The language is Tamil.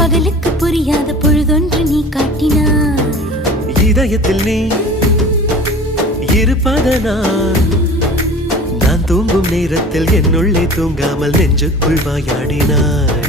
பகலுக்கு புரியாத பொழுதொன்று நீ காட்டினாய். இதயத்தில் நீ இருப்பதனால் நான் தூங்கும் நேரத்தில் என்னுள்ளே தூங்காமல் நெஞ்சுக்குள் வாயாடினாய்.